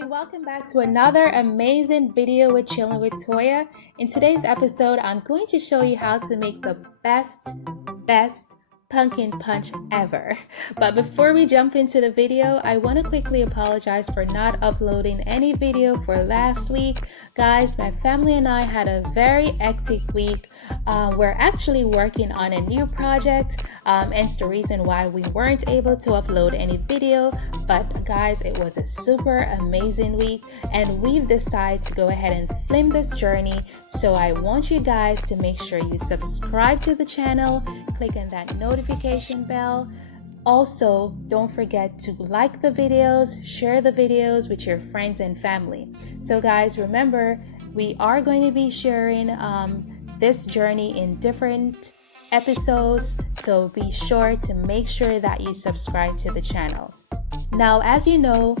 everybody, welcome back to another amazing video with Chilling with Toya. In today's episode, I'm going to show you how to make the best pumpkin punch ever. But before we jump into the video, I want to quickly apologize for not uploading any video for last week. Guys, my family and I had a very hectic week. We're actually working on a new project, hence the reason why we weren't able to upload any video. But guys, it was a super amazing week and we've decided to go ahead and film this journey. So I want you guys to make sure you subscribe to the channel, click on that notification bell. Also, don't forget to like the videos, share the videos with your friends and family. So guys, remember, we are going to be sharing this journey in different episodes, so be sure to make sure that you subscribe to the channel. Now, as you know,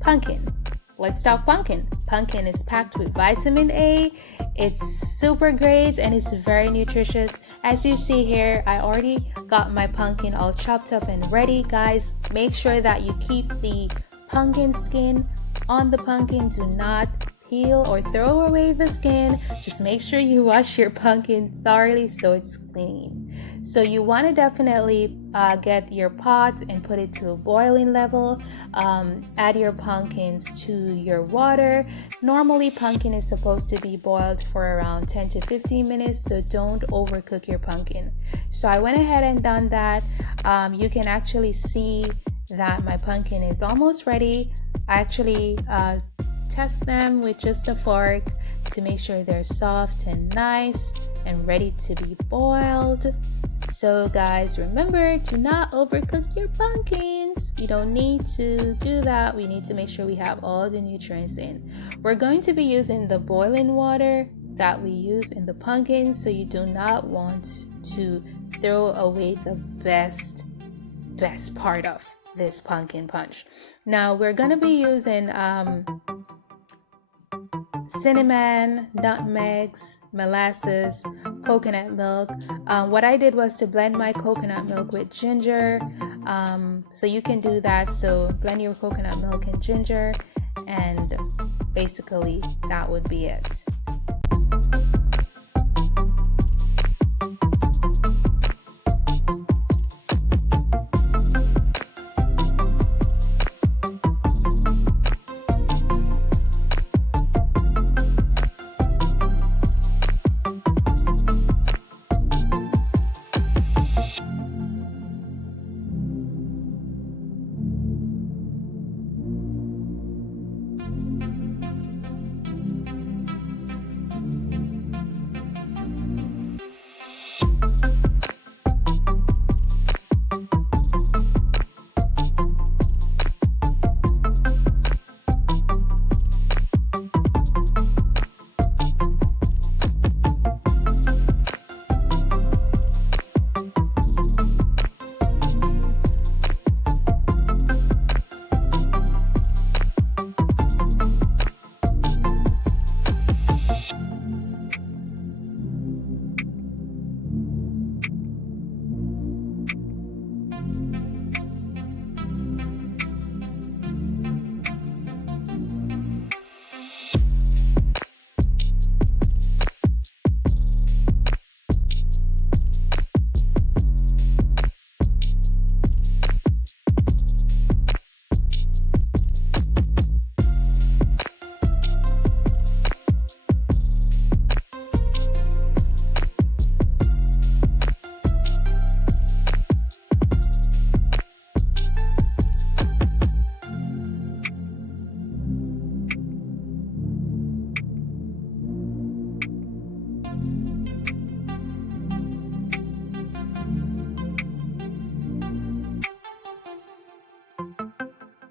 pumpkin. Let's talk pumpkin. Pumpkin is packed with vitamin A. It's super great and it's very nutritious. As you see here, I already got my pumpkin all chopped up and ready. Guys, make sure that you keep the pumpkin skin on the pumpkin. Do not peel or throw away the skin. Just make sure you wash your pumpkin thoroughly so it's clean. So you want to definitely get your pot and put it to a boiling level. Add your pumpkins to your water. Normally pumpkin is supposed to be boiled for around 10 to 15 minutes, so don't overcook your pumpkin. So I went ahead and done that. You can actually see that my pumpkin is almost ready. I actually test them with just a fork to make sure they're soft and nice and ready to be boiled. So guys, remember to not overcook your pumpkins. We don't need to do that. We need to make sure we have all the nutrients in. We're going to be using the boiling water that we use in the pumpkin, so you do not want to throw away the best part of this pumpkin punch. Now we're going to be using cinnamon, nutmegs, molasses, coconut milk. What I did was to blend my coconut milk with ginger. So you can do that. So blend your coconut milk and ginger, and basically that would be it.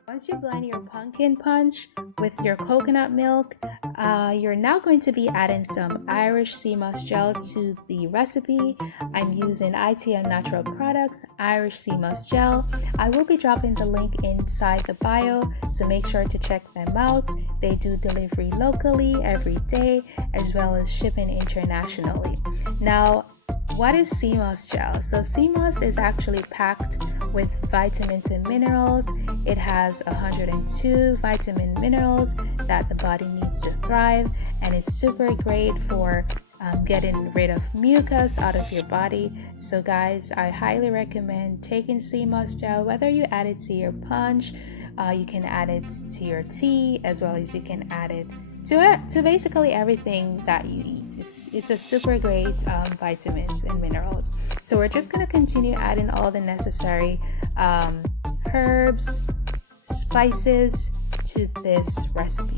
Once you blend your pumpkin punch with your coconut milk, you're now going to be adding some Irish sea moss gel to the recipe. I'm using ITM Natural Products Irish sea moss gel. I will be dropping the link inside the bio, so make sure to check them out. They do delivery locally every day, as well as shipping internationally. Now, what is sea moss gel? So sea moss is actually packed with vitamins and minerals. It has 102 vitamin minerals that the body needs to thrive, and it's super great for getting rid of mucus out of your body. So guys, I highly recommend taking sea moss gel, whether you add it to your punch, you can add it to your tea, as well as you can add it to basically everything that you eat. It's a super great vitamins and minerals. So we're just going to continue adding all the necessary herbs, spices to this recipe.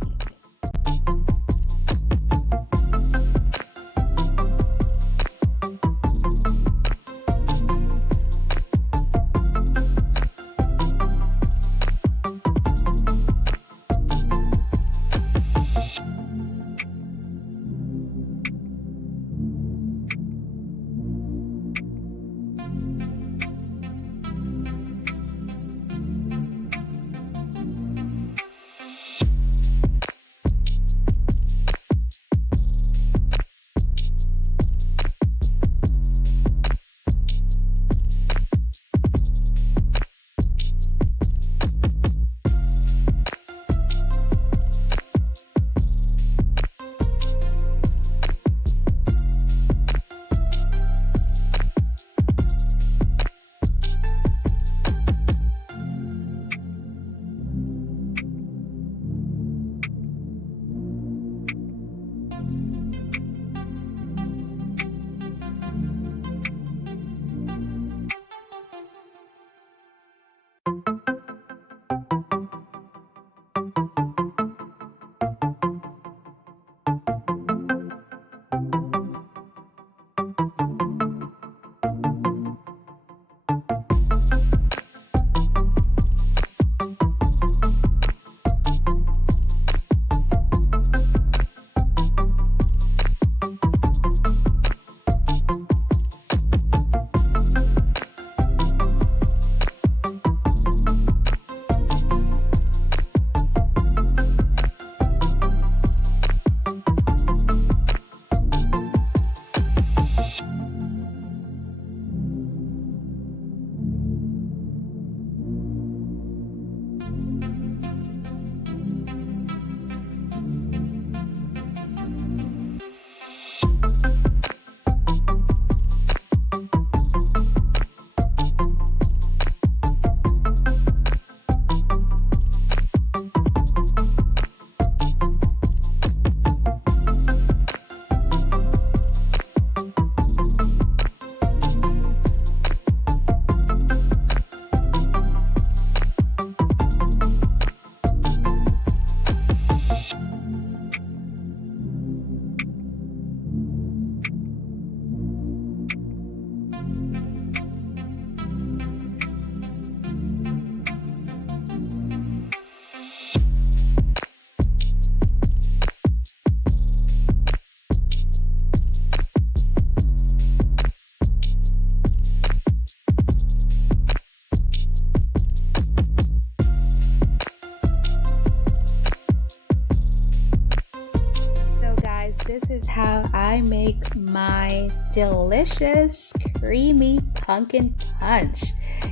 This is how I make my delicious creamy pumpkin punch.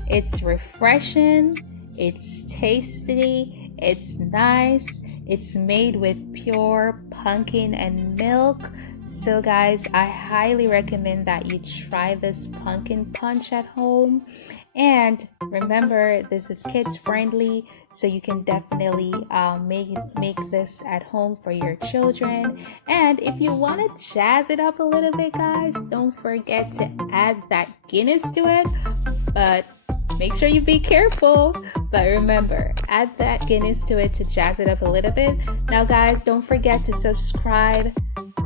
It's refreshing, it's tasty, it's nice, it's made with pure pumpkin and milk. So guys, I highly recommend that you try this pumpkin punch at home. And remember, this is kids friendly, so you can definitely make this at home for your children. And if you want to jazz it up a little bit, guys, don't forget to add that Guinness to it. But make sure you be careful. But remember, add that Guinness to it to jazz it up a little bit. Now guys, don't forget to subscribe,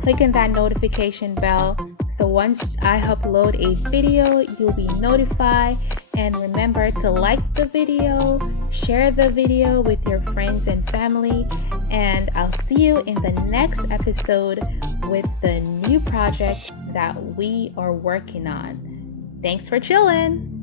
click on that notification bell, so once I upload a video, you'll be notified. And remember to like the video, share the video with your friends and family, and I'll see you in the next episode with the new project that we are working on. Thanks for chilling.